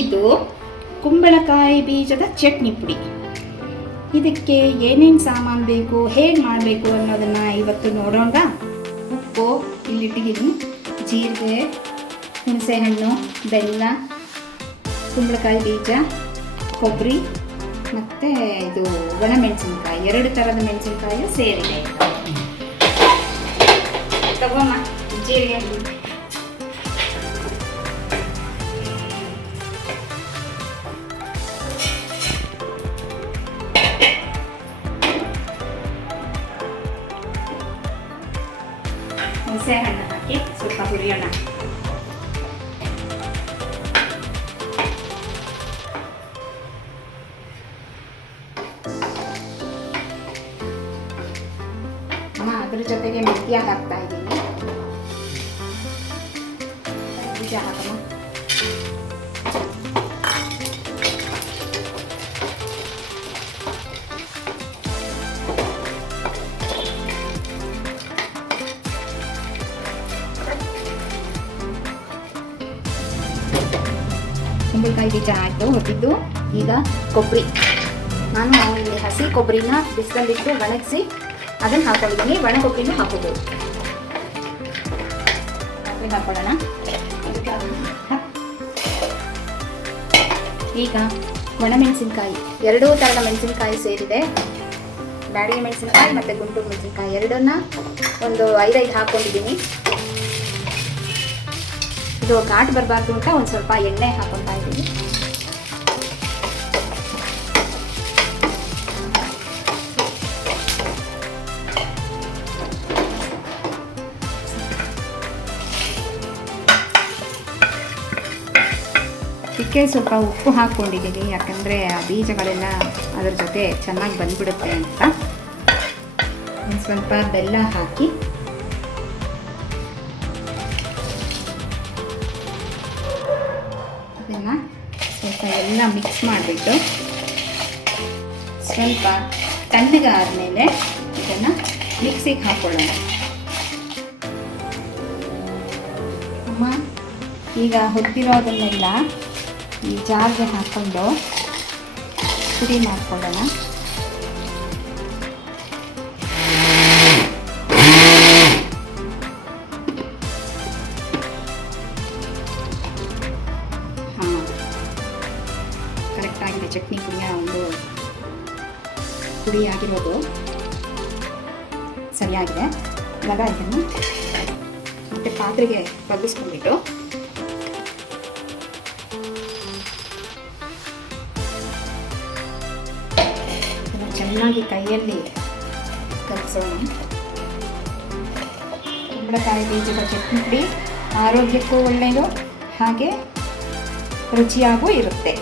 ಇದು ಕುಂಬಳಕಾಯಿ ಬೀಜದ ಚಟ್ನಿ ಪುಡಿ. ಇದಕ್ಕೆ ಏನೇನು ಸಾಮಾನು ಬೇಕು, ಹೇಗೆ ಮಾಡಬೇಕು ಅನ್ನೋದನ್ನು ಇವತ್ತು ನೋಡೋಣ. ಉಪ್ಪು ಇಲ್ಲಿಟ್ಟಿದ್ದೀನಿ, ಜೀರಿಗೆ, ಹುಣಸೆಹಣ್ಣು, ಬೆಲ್ಲ, ಕುಂಬಳಕಾಯಿ ಬೀಜ, ಕೊಬ್ಬರಿ ಮತ್ತು ಇದು ಒಣಮೆಣಸಿನ್ಕಾಯಿ, 2 ಥರದ ಮೆಣಸಿನ್ಕಾಯಿ ಸೇರಿದೆ. ತಗೋಮ್ಮ ಜೀರಿಗೆ, ಹುಣಸೆಹಣ್ಣು ಹಾಕಿ ಸ್ವಲ್ಪ ಹುರಿಯೋಣ. ಅದ್ರ ಜೊತೆಗೆ ಮೆಂತ್ಯ ಹಾಕ್ತಾ ಇದ್ದೀನಿ. ಬೀಜ ಹಾಕೋಣ. ಕುಂಬಳಕಾಯಿ ಬೀಜ ಆಯಿತು ಹೊತ್ತಿದ್ದು. ಈಗ ಕೊಬ್ಬರಿ, ನಾನು ಇಲ್ಲಿ ಹಸಿ ಕೊಬ್ಬರಿನ ಬಿಸಿಲಲ್ಲಿಟ್ಟು ಒಣಗಿಸಿ ಅದನ್ನು ಹಾಕೊಂಡಿದ್ದೀನಿ. ಒಣ ಕೊಬ್ಬರಿನೂ ಹಾಕೋಬೋದು. ಕೊಬ್ಬರಿ ಹಾಕೊಳ್ಳೋಣ. ಈಗ ಒಣಮೆಣಸಿನ್ಕಾಯಿ, 2 ಥರದ ಮೆಣಸಿನ್ಕಾಯಿ ಸೇರಿದೆ. ಬ್ಯಾಡಗಿ ಮೆಣಸಿನ್ಕಾಯಿ ಮತ್ತು ಗುಂಟೂರು ಮೆಣಸಿನ್ಕಾಯಿ ಎರಡನ್ನ ಒಂದು 5 ಹಾಕ್ಕೊಂಡಿದ್ದೀನಿ. ಇದು ಘಾಟ್ ಬರಬಾರ್ದು ಅಂತ ಒಂದು ಸ್ವಲ್ಪ ಎಣ್ಣೆ ಹಾಕೊತಾ ಇದ್ದೀನಿ. ಇದಕ್ಕೆ ಸ್ವಲ್ಪ ಉಪ್ಪು ಹಾಕ್ಕೊಂಡಿದ್ದೀನಿ, ಯಾಕಂದರೆ ಆ ಬೀಜಗಳೆಲ್ಲ ಅದರ ಜೊತೆ ಚೆನ್ನಾಗಿ ಬಂದ್ಬಿಡುತ್ತೆ ಅಂತ. ಒಂದು ಸ್ವಲ್ಪ ಬೆಲ್ಲ ಹಾಕಿ ಅದನ್ನು ಸ್ವಲ್ಪ ಎಲ್ಲ ಮಿಕ್ಸ್ ಮಾಡಿಬಿಟ್ಟು ಸ್ವಲ್ಪ ತಣ್ಣಗಾದ್ಮೇಲೆ ಇದನ್ನು ಮಿಕ್ಸಿಗೆ ಹಾಕ್ಕೊಳ್ಳೋಣ. ಅಮ್ಮ ಈಗ ಹೊತ್ತಿರೋದನ್ನೆಲ್ಲ ಈ ಜಾರ್ಗೆ ಹಾಕ್ಕೊಂಡು ಪುಡಿ ಮಾಡ್ಕೊಳ್ಳೋಣ. ಕರೆಕ್ಟಾಗಿದೆ ಚಟ್ನಿ ಪುಡಿಯ ಒಂದು ಪುಡಿ ಆಗಿರೋದು ಸರಿಯಾಗಿದೆ. ಇವಾಗ ಇದನ್ನು ಮತ್ತೆ ಪಾತ್ರೆಗೆ ಬಗ್ಗಿಸ್ಕೊಂಡ್ಬಿಟ್ಟು ಚೆನ್ನಾಗಿ ಕೈಯಲ್ಲಿ ಕಲಸೋಣ. ಕುಂಬಳಕಾಯಿ ಬೀಜದ ಚಟ್ನಿ ಪುಡಿ ಆರೋಗ್ಯಕ್ಕೂ ಒಳ್ಳೆಯದು, ಹಾಗೆ ರುಚಿಯಾಗೂ ಇರುತ್ತೆ.